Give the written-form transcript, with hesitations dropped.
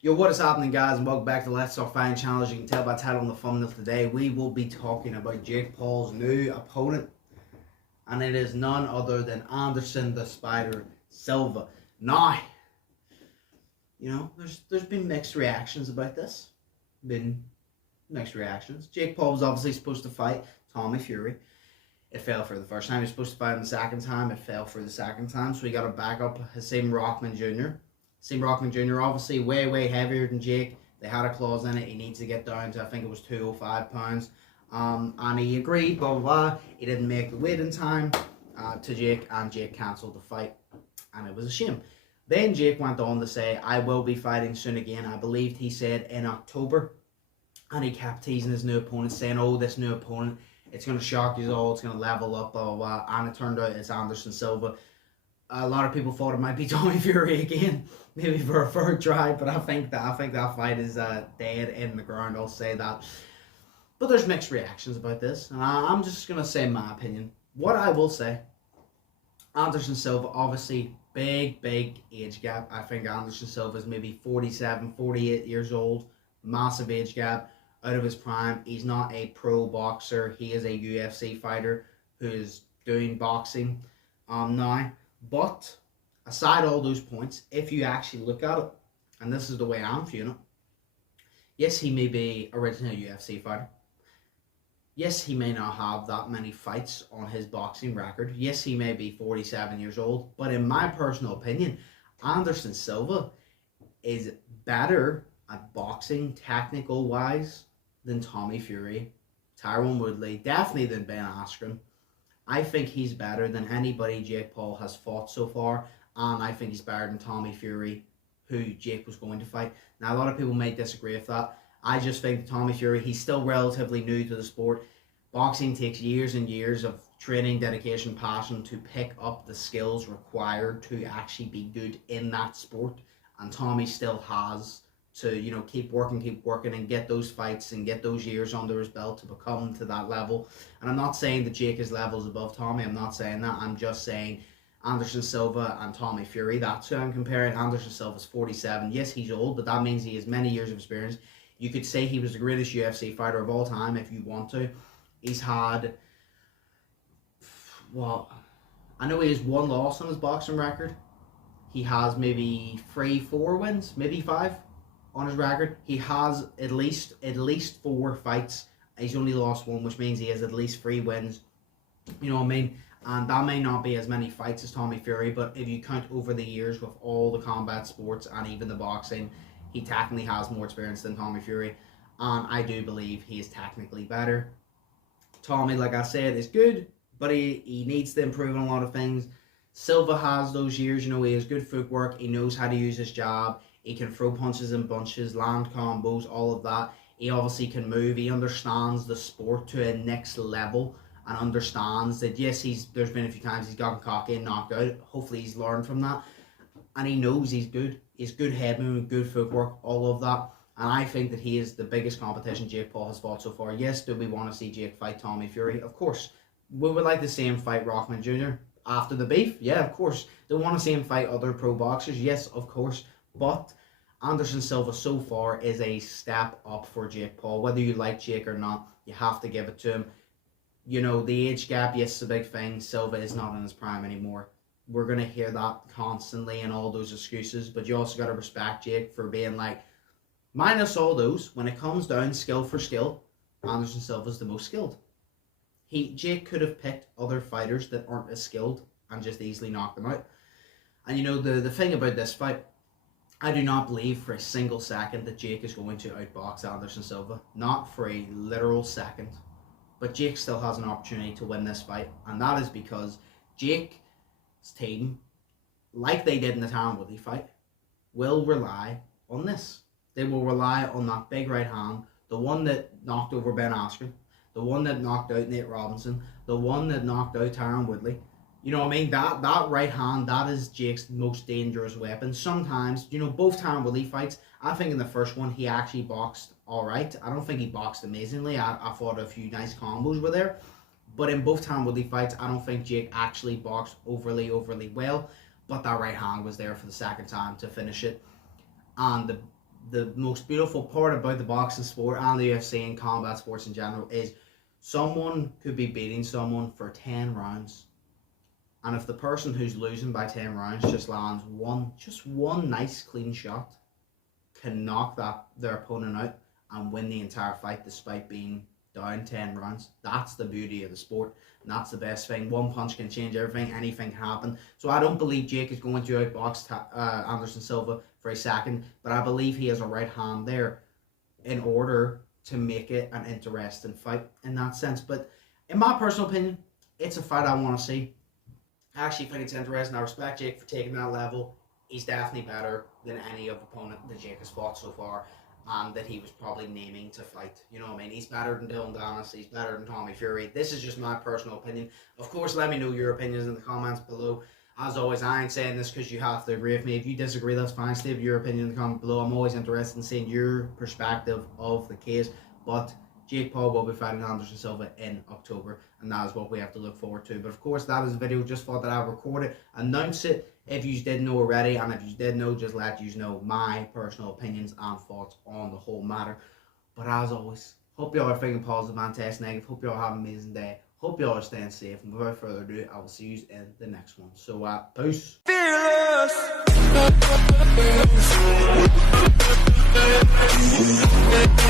Yo, what is happening, guys, and welcome back to the Let's Talk Fighting channel. As you can tell by the title on the thumbnail today, we will be talking about Jake Paul's new opponent, and it is none other than Anderson the Spider Silva. Now, you know, there's been mixed reactions about this. Jake Paul was obviously supposed to fight Tommy Fury. It fell for the first time. He was supposed to fight him the second time. It fell for the second time, so he got a backup, Hasim Rockman Jr. Hasim Rockman Jr. obviously way heavier than Jake. They had a clause in it. He needs to get down to, I think it was 205 pounds. And he agreed, blah, blah, blah. He didn't make the weight in time to Jake, and Jake cancelled the fight. And it was a shame. Then Jake went on to say, I will be fighting soon again. I believed he said in October. And he kept teasing his new opponent, saying, oh, this new opponent, it's going to shock you all, it's going to level up, blah, blah, blah. And it turned out it's Anderson Silva. A lot of people thought it might be Tommy Fury again, maybe for a third try, but I think that fight is dead in the ground, I'll say that. But there's mixed reactions about this, and I'm just going to say my opinion. What I will say, Anderson Silva, obviously, big age gap. I think Anderson Silva is maybe 47, 48 years old, massive age gap, out of his prime. He's not a pro boxer, he is a UFC fighter who is doing boxing now. But aside all those points, if you actually look at it, and this is the way I'm viewing it, yes, he may be originally a UFC fighter. Yes, he may not have that many fights on his boxing record. Yes, he may be 47 years old. But in my personal opinion, Anderson Silva is better at boxing technical-wise than Tommy Fury, Tyron Woodley, definitely than Ben Askren. I think he's better than anybody Jake Paul has fought so far, and I think he's better than Tommy Fury, who Jake was going to fight. Now, a lot of people may disagree with that. I just think Tommy Fury, he's still relatively new to the sport. Boxing takes years and years of training, dedication, passion to pick up the skills required to actually be good in that sport, and Tommy still has to, you know, keep working and get those fights and get those years under his belt to become to that level. And I'm not saying that Jake is levels above Tommy. I'm not saying that. I'm just saying Anderson Silva and Tommy Fury, that's who I'm comparing. Anderson Silva's 47. Yes, he's old, but that means he has many years of experience. You could say he was the greatest UFC fighter of all time if you want to. He's had, well, I know he has one loss on his boxing record. He has maybe 3-4 wins, maybe 5 on his record. He has at least 4 fights. He's only lost 1, which means he has at least 3 wins. You know what I mean? And that may not be as many fights as Tommy Fury, but if you count over the years with all the combat sports and even the boxing, he technically has more experience than Tommy Fury. And I do believe he is technically better. Tommy, like I said, is good, but he needs to improve on a lot of things. Silva has those years, you know, he has good footwork, he knows how to use his jab. He can throw punches and bunches, land combos, all of that. He obviously can move. He understands the sport to a next level and understands that, yes, there's been a few times he's gotten cocky and knocked out. Hopefully he's learned from that. And he knows he's good. He's good head movement, good footwork, all of that. And I think that he is the biggest competition Jake Paul has fought so far. Yes, do we want to see Jake fight Tommy Fury? Of course. We would like to see him fight Rockman Jr. after the beef? Yeah, of course. Do we want to see him fight other pro boxers? Yes, of course. But Anderson Silva so far is a step up for Jake Paul. Whether you like Jake or not, you have to give it to him. You know, the age gap, yes, is a big thing. Silva is not in his prime anymore. We're going to hear that constantly and all those excuses, but you also got to respect Jake for being like, minus all those, when it comes down skill for skill, Anderson Silva's the most skilled. Jake could have picked other fighters that aren't as skilled and just easily knocked them out. And you know, the thing about this fight, I do not believe for a single second that Jake is going to outbox Anderson Silva. Not for a literal second. But Jake still has an opportunity to win this fight. And that is because Jake's team, like they did in the Tyron Woodley fight, will rely on this. They will rely on that big right hand, the one that knocked over Ben Askren, the one that knocked out Nate Robinson, the one that knocked out Tyron Woodley. You know what I mean? That right hand, that is Jake's most dangerous weapon. Sometimes, you know, both Tyron Woodley fights, I think in the first one, he actually boxed alright. I don't think he boxed amazingly. I thought a few nice combos were there. But in both Tyron Woodley fights, I don't think Jake actually boxed overly well. But that right hand was there for the second time to finish it. And the the most beautiful part about the boxing sport and the UFC and combat sports in general is someone could be beating someone for 10 rounds. And if the person who's losing by 10 rounds just lands one nice clean shot, can knock their opponent out and win the entire fight despite being down 10 rounds. That's the beauty of the sport, and that's the best thing. One punch can change everything, anything can happen. So I don't believe Jake is going to outbox Anderson Silva for a second, but I believe he has a right hand there in order to make it an interesting fight in that sense. But in my personal opinion, it's a fight I want to see. I actually think it's interesting. I respect Jake for taking that level. He's definitely better than any other opponent that Jake has fought so far, and that he was probably naming to fight. You know what I mean? He's better than Dylan Dennis. He's better than Tommy Fury. This is just my personal opinion. Of course, let me know your opinions in the comments below. As always, I ain't saying this because you have to agree with me. If you disagree, that's fine. Leave your opinion in the comment below. I'm always interested in seeing your perspective of the case. But Jake Paul will be fighting Anderson Silva in October, and that is what we have to look forward to. But of course, that is a video. Just thought that I would record it, announce it if you didn't know already, and if you did know, just let you know my personal opinions and thoughts on the whole matter. But as always, hope you all are thinking positive and test negative. Hope you all have an amazing day. Hope you all are staying safe. And without further ado, I will see you in the next one. So, peace. Fearless.